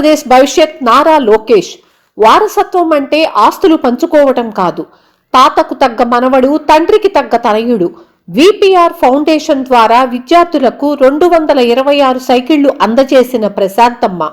ఆంధ్రప్రదేశ్ భవిష్యత్ నారా లోకేష్. వారసత్వం అంటే ఆస్తులు పంచుకోవటం కాదు, తాతకు తగ్గ మనవడు, తండ్రికి తగ్గ తనయుడు. విపిఆర్ ఫౌండేషన్ ద్వారా విద్యార్థులకు 226 సైకిళ్లు అందజేసిన ప్రశాంతమ్మ.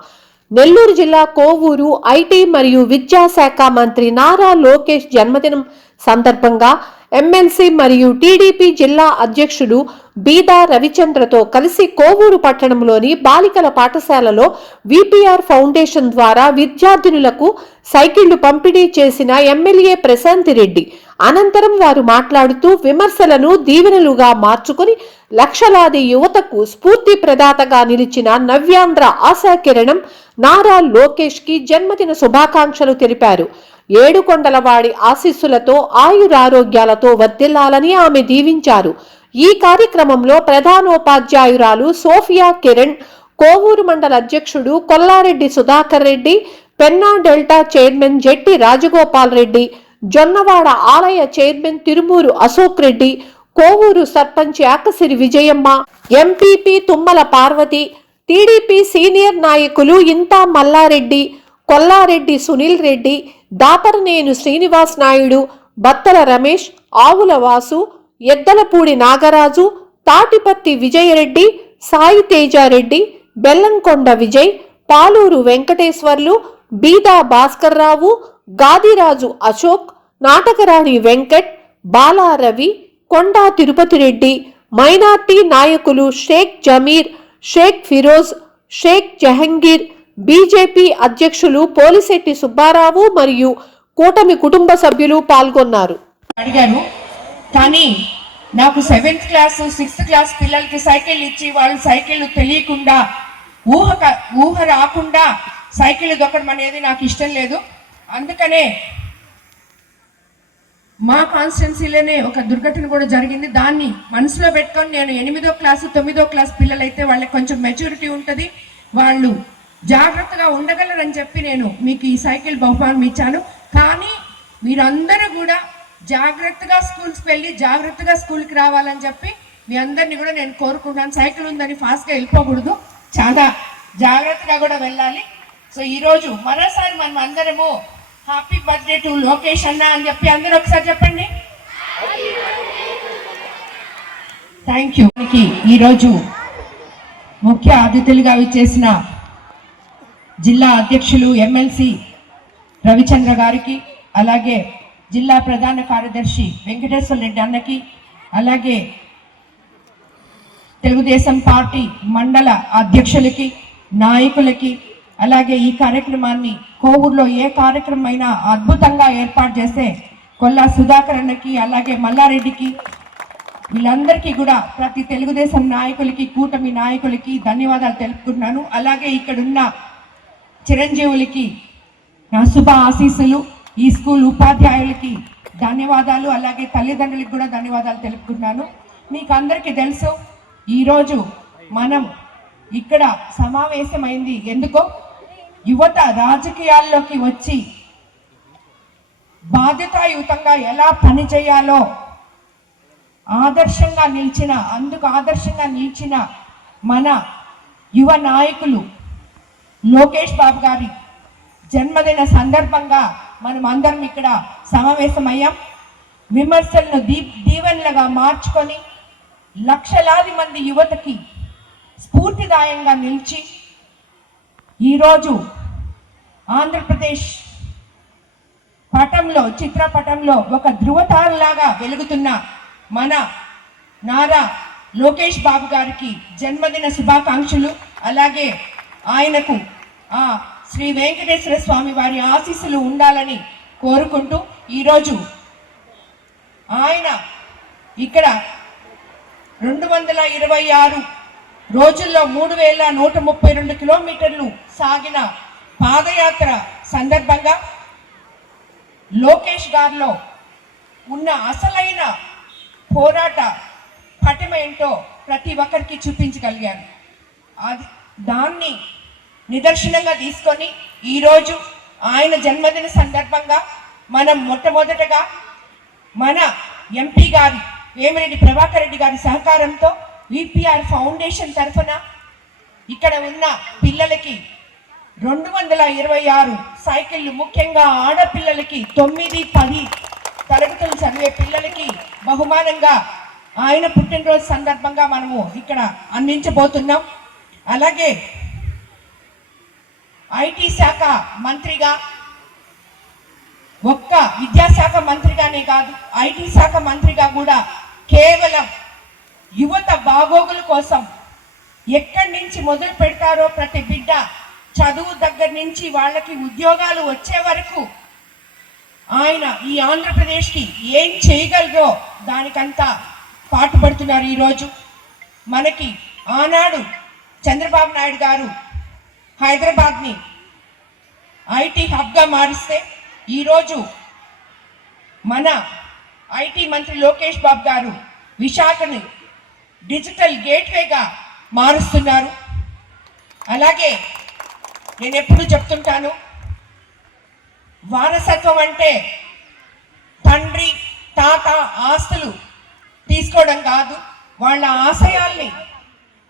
నెల్లూరు జిల్లా కోవూరు ఐటీ మరియు విద్యాశాఖ మంత్రి నారా లోకేష్ జన్మదినం సందర్భంగా ఎమ్మెల్సీ మరియు టీడీపీ జిల్లా అధ్యక్షుడు బీదా రవిచంద్రతో కలిసి కోవూరు పట్టణంలోని బాలికల పాఠశాలలో విపిఆర్ ఫౌండేషన్ ద్వారా విద్యార్థినులకు సైకిళ్లు పంపిణీ చేసిన ఎమ్మెల్యే ప్రశాంత్ రెడ్డి. అనంతరం వారు మాట్లాడుతూ విమర్శలను దీవెనలుగా మార్చుకుని లక్షలాది యువతకు స్ఫూర్తి ప్రదాతగా నిలిచిన నవ్యాంధ్ర ఆశాకిరణం నారా లోకేష్ కి జన్మదిన శుభాకాంక్షలు తెలిపారు. ఏడుకొండలవాడి ఆశీస్సులతో ఆయురారోగ్యాలతో వర్ధిల్లాలని ఆమె దీవించారు. ఈ కార్యక్రమంలో ప్రధానోపాధ్యాయురాలు సోఫియా కిరణ్, కోవూరు మండల అధ్యక్షుడు కొల్లారెడ్డి సుధాకర్ రెడ్డి, పెన్నా డెల్టా చైర్మన్ జెట్టి రాజగోపాల్ రెడ్డి, జొన్నవాడ ఆలయ chairman Tirumuru Ashok Reddy, Kovur sarpanch Yakasiri Vijayamma, MPP Tummala Parvati, TDP senior నాయకులు ఇంతా మల్లారెడ్డి, కొల్లారెడ్డి సునీల్ రెడ్డి, దాపరనేను శ్రీనివాస్ నాయుడు, బత్తల రమేష్, ఆవుల వాసు, ఎద్దలపూడి నాగరాజు, తాటిపత్తి విజయరెడ్డి, సాయి తేజారెడ్డి, బెల్లంకొండ విజయ్, పాలూరు వెంకటేశ్వర్లు, బీదా భాస్కర్ రావు, గాదిరాజు అశోక్, నాటకరాణి వెంకట్, బాలా రవి, కొండా తిరుపతి రెడ్డి, మైనార్టీ నాయకులు షేక్ జమీర్, షేక్ ఫిరోజ్, షేక్ జహంగీర్, బీజేపీ అధ్యక్షులు పోలిశెట్టి సుబ్బారావు మరియు కూటమి కుటుంబ సభ్యులు పాల్గొన్నారు. అడిగాను, కానీ నాకు 7th క్లాస్ 6th క్లాస్ పిల్లలకి సైకిల్ ఇచ్చి వాళ్ళు సైకిల్ తెలియకుండా ఊహ రాకుండా సైకిల్ దొక్కడం అనేది నాకు ఇష్టం లేదు. అందుకనే మా కాన్స్టిట్యున్సీలోనే ఒక దుర్ఘటన కూడా జరిగింది. దాన్ని మనసులో పెట్టుకొని నేను 8వ క్లాసు 9వ క్లాస్ పిల్లలైతే వాళ్ళకి కొంచెం మెచ్యూరిటీ ఉంటుంది, వాళ్ళు జాగ్రత్తగా ఉండగలరని చెప్పి నేను మీకు ఈ సైకిల్ బహుమానం ఇచ్చాను. కానీ మీరందరూ కూడా జాగ్రత్తగా స్కూల్స్కి వెళ్ళి జాగ్రత్తగా స్కూల్కి రావాలని చెప్పి మీ అందరినీ కూడా నేను కోరుకుంటున్నాను. సైకిల్ ఉందని ఫాస్ట్గా వెళ్ళిపోకూడదు, చాలా జాగ్రత్తగా కూడా వెళ్ళాలి. సో ఈరోజు మరోసారి మనం అందరము హ్యాపీ బర్త్డే టు లోకేష్ అన్న అని చెప్పి అందరూ ఒకసారి చెప్పండి. Thank you. ఈరోజు ముఖ్య అతిథులుగా విచ్చేసిన జిల్లా అధ్యక్షులు ఎమ్మెల్సీ రవిచంద్ర గారికి, అలాగే జిల్లా ప్రధాన కార్యదర్శి వెంకటేశ్వర రెడ్డి అన్నకి, అలాగే తెలుగుదేశం పార్టీ మండల అధ్యక్షులకి, నాయకులకి, అలాగే ఈ కార్యక్రమాన్ని కోవూరులో ఏ కార్యక్రమం అయినా అద్భుతంగా ఏర్పాటు చేస్తే కొల్లా సుధాకర్ అన్నకి, అలాగే మల్లారెడ్డికి, వీళ్ళందరికీ కూడా ప్రతి తెలుగుదేశం నాయకులకి, కూటమి నాయకులకి ధన్యవాదాలు తెలుపుకుంటున్నాను. అలాగే ఇక్కడున్న చిరంజీవులకి నా శుభ ఆశీస్సులు, ఈ స్కూల్ ఉపాధ్యాయులకి ధన్యవాదాలు, అలాగే తల్లిదండ్రులకి కూడా ధన్యవాదాలు తెలుపుకుంటున్నాను. మీకు అందరికీ తెలుసు, ఈరోజు మనం ఇక్కడ సమావేశమైంది ఎందుకో, యువత రాజకీయాల్లోకి వచ్చి బాధ్యతాయుతంగా ఎలా పని చేయాలో ఆదర్శంగా నిలిచిన మన యువ నాయకులు లోకేష్ బాబు గారి జన్మదిన సందర్భంగా మనం అందరం ఇక్కడ సమావేశమయ్యాం. విమర్శలను దీవెనలుగా మార్చుకొని లక్షలాది మంది యువతకి స్ఫూర్తిదాయంగా నిలిచి ఈరోజు ఆంధ్రప్రదేశ్ చిత్రపటంలో ఒక ధృవతారలాగా వెలుగుతున్న మన నారా లోకేష్ బాబు గారికి జన్మదిన శుభాకాంక్షలు. అలాగే ఆయనకు శ్రీ వెంకటేశ్వర స్వామి వారి ఆశీస్సులు ఉండాలని కోరుకుంటూ, ఈరోజు ఆయన ఇక్కడ 226 రోజుల్లో 3132 కిలోమీటర్లు సాగిన పాదయాత్ర సందర్భంగా లోకేష్ గారిలో ఉన్న అసలైన పోరాట పటిమ ఏంటో ప్రతి ఒక్కరికి చూపించగలిగారు. దాన్ని నిదర్శనంగా తీసుకొని ఈరోజు ఆయన జన్మదిన సందర్భంగా మనం మొట్టమొదటగా మన ఎంపీ గారి వేమిరెడ్డి ప్రభాకర్ రెడ్డి గారి సహకారంతో విపిఆర్ ఫౌండేషన్ తరఫున ఇక్కడ ఉన్న పిల్లలకి 226 సైకిళ్ళు ముఖ్యంగా ఆడపిల్లలకి 9, 10 తరగతులు చదివే పిల్లలకి బహుమానంగా ఆయన పుట్టినరోజు సందర్భంగా మనము ఇక్కడ అందించబోతున్నాం. అలాగే ఐటీ శాఖ మంత్రిగా, ఒక్క విద్యాశాఖ మంత్రిగానే కాదు, ఐటీ శాఖ మంత్రిగా కూడా కేవలం యువత బాగోగుల కోసం ఎక్కడి నుంచి మొదలు పెడతారో ప్రతి బిడ్డ చదువు దగ్గర నుంచి వాళ్ళకి ఉద్యోగాలు వచ్చే వరకు ఆయన ఈ ఆంధ్రప్రదేశ్కి ఏం చేయగలరో దానికంతా పాటుపడుతున్నారు. ఈరోజు మనకి ఆనాడు చంద్రబాబు నాయుడు గారు హైదరాబాద్ని ఐటీ హబ్గా మారిస్తే ఈరోజు మన ఐటీ మంత్రి లోకేష్ బాబు గారు విశాఖని డిజిటల్ గేట్వేగా మారుస్తున్నారు. అలాగే నేను ఎప్పుడు చెప్తుంటాను, వారసత్వం అంటే తండ్రి తాత ఆస్తులు తీసుకోవడం కాదు, వాళ్ళ ఆశయాల్ని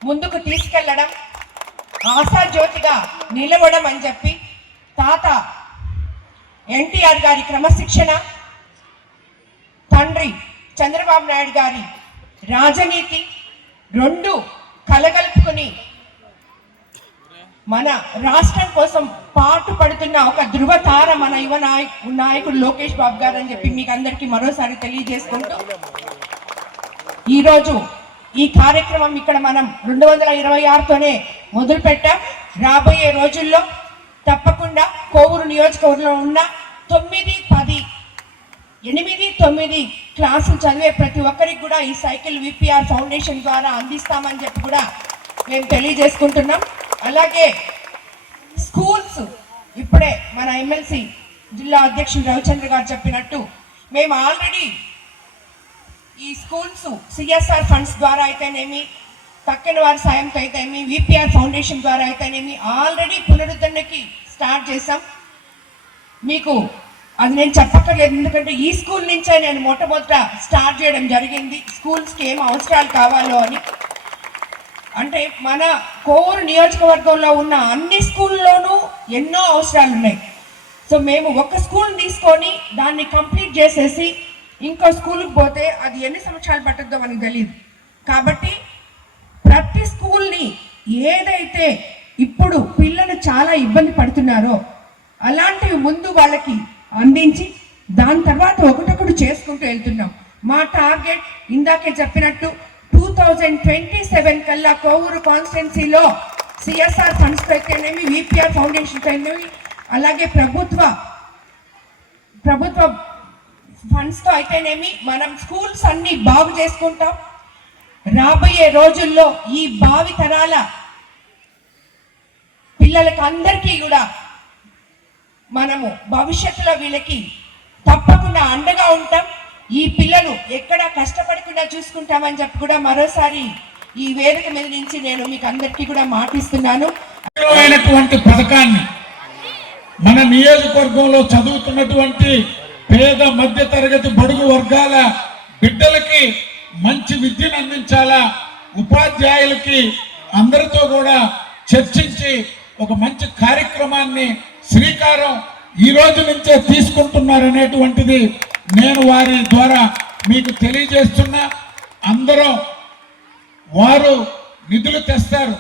ముందుకు తీసుకెళ్ళడం, ఆశాజ్యోతిగా నిలవడం అని చెప్పి తాత ఎన్టీఆర్ గారి క్రమశిక్షణ, తండ్రి చంద్రబాబు నాయుడు గారి రాజనీతి రెండు కలగలుపుకొని మన రాష్ట్రం కోసం పాటు పడుతున్న ఒక ధృవతార మన యువ నాయకుడు లోకేష్ బాబు గారు అని చెప్పి మీకు అందరికీ మరోసారి తెలియజేసుకుంటూ ఈరోజు ఈ కార్యక్రమం ఇక్కడ మనం 226తోనే మొదలు పెట్టాం. రాబోయే రోజుల్లో తప్పకుండా కోవూరు నియోజకవర్గంలో ఉన్న 9, 10, 8, 9 క్లాసులు చదివే ప్రతి ఒక్కరికి కూడా ఈ సైకిల్ విపిఆర్ ఫౌండేషన్ ద్వారా అందిస్తామని చెప్పి కూడా మేము తెలియజేసుకుంటున్నాం. అలాగే స్కూల్స్ ఇప్పుడే మన ఎమ్మెల్సీ జిల్లా అధ్యక్షుడు రవిచంద్ర గారు చెప్పినట్టు మేము ఆల్రెడీ ఈ స్కూల్స్ సిఎస్ఆర్ ఫండ్స్ ద్వారా అయితేనేమి, పక్కన వారి సాయంతో అయితేనేమి, విపిఆర్ ఫౌండేషన్ ద్వారా అయితేనేమి ఆల్రెడీ పునరుద్ధరణకి స్టార్ట్ చేసాం. మీకు అది నేను చెప్పక్కర్లేదు, ఎందుకంటే ఈ స్కూల్ నుంచే నేను మొట్టమొదట స్టార్ట్ చేయడం జరిగింది. స్కూల్స్కి ఏం అవసరాలు కావాలో అని. అంటే మన కోవూరు నియోజకవర్గంలో ఉన్న అన్ని స్కూల్లోనూ ఎన్నో అవసరాలు ఉన్నాయి. సో మేము ఒక స్కూల్ తీసుకొని దాన్ని కంప్లీట్ చేసేసి ఇంకో స్కూల్కి పోతే అది ఎన్ని సంవత్సరాలు పట్టుద్దో మనకు తెలియదు. కాబట్టి ప్రతి స్కూల్ని ఏదైతే ఇప్పుడు పిల్లలు చాలా ఇబ్బంది పడుతున్నారో అలాంటివి ముందు వాళ్ళకి అందించి దాని తర్వాత ఒకటొకటి చేసుకుంటూ వెళ్తున్నాం. మా టార్గెట్ ఇందాకే చెప్పినట్టు 2027 కల్లా కోవూరు కాన్స్టిట్యున్సీలో సిఎస్ఆర్ ఫండ్స్ అయితేనేమి, విపిఆర్ ఫౌండేషన్ అయితేనేమి, అలాగే ప్రభుత్వ ఫండ్స్తో అయితేనేమి మనం స్కూల్స్ అన్ని బాగు చేసుకుంటాం. రాబోయే రోజుల్లో ఈ భావి తరాల పిల్లలకి అందరికీ కూడా మనము భవిష్యత్తులో వీళ్ళకి తప్పకుండా అండగా ఉంటాం. ఈ పిల్లలు ఎక్కడ కష్టపడకుండా చూసుకుంటామని చెప్పి కూడా మరోసారి ఈ వేదిక మీద నుంచి నేను మీకు అందరికీ కూడా మాటిస్తున్నాను. పథకాన్ని మన నియోజకవర్గంలో చదువుతున్నటువంటి పేద మధ్య తరగతి బడుగు వర్గాల బిడ్డలకి మంచి విద్యను అందించాలా, ఉపాధ్యాయులకి అందరితో కూడా చర్చించి ఒక మంచి కార్యక్రమాన్ని శ్రీకారం ఈ రోజు నుంచే తీసుకుంటున్నారనేటువంటిది నేను వారి ద్వారా మీకు తెలియజేస్తున్నా. అందరూ వారు నిధులు తెస్తారు,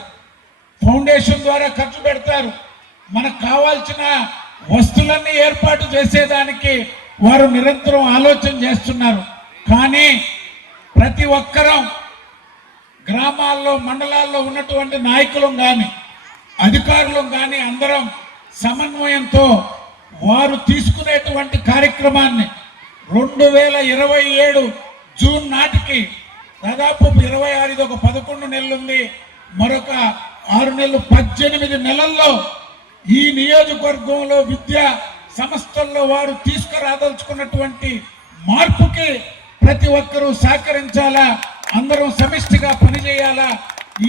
ఫౌండేషన్ ద్వారా ఖర్చు పెడతారు, మనకు కావాల్సిన వస్తువులన్నీ ఏర్పాటు చేసేదానికి వారు నిరంతరం ఆలోచన చేస్తున్నారు. కానీ ప్రతి ఒక్కరం గ్రామాల్లో మండలాల్లో ఉన్నటువంటి నాయకులం కానీ అధికారులం కానీ అందరం సమన్వయంతో వారు తీసుకునేటువంటి కార్యక్రమాన్ని 2027 జూన్ నాటికి దాదాపు 26, ఇది ఒక 11 నెలలు ఉంది, మరొక 6 నెలలు 18 నెలల్లో ఈ నియోజకవర్గంలో విద్యా సంస్థల్లో వారు తీసుకురాదలుచుకున్నటువంటి మార్పుకి ప్రతి ఒక్కరూ సహకరించాలా, అందరం సమిష్టిగా పనిచేయాలా.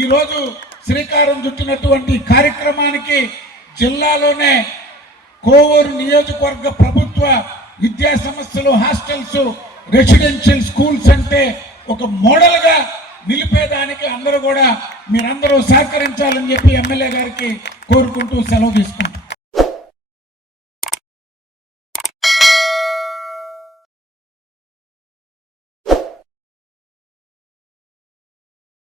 ఈరోజు శ్రీకారం చుట్టినటువంటి కార్యక్రమానికి జిల్లాలోనే కోవూరు నియోజకవర్గ ప్రభుత్వ విద్యా సంస్థలు, హాస్టల్స్, రెసిడెన్షియల్ స్కూల్స్ అంటే ఒక మోడల్గా నిలిపేదానికి అందరూ కూడా మీరందరూ సహకరించాలని చెప్పి ఎమ్మెల్యే గారికి కోరుకుంటూ సెలవు తీసుకుంటాం.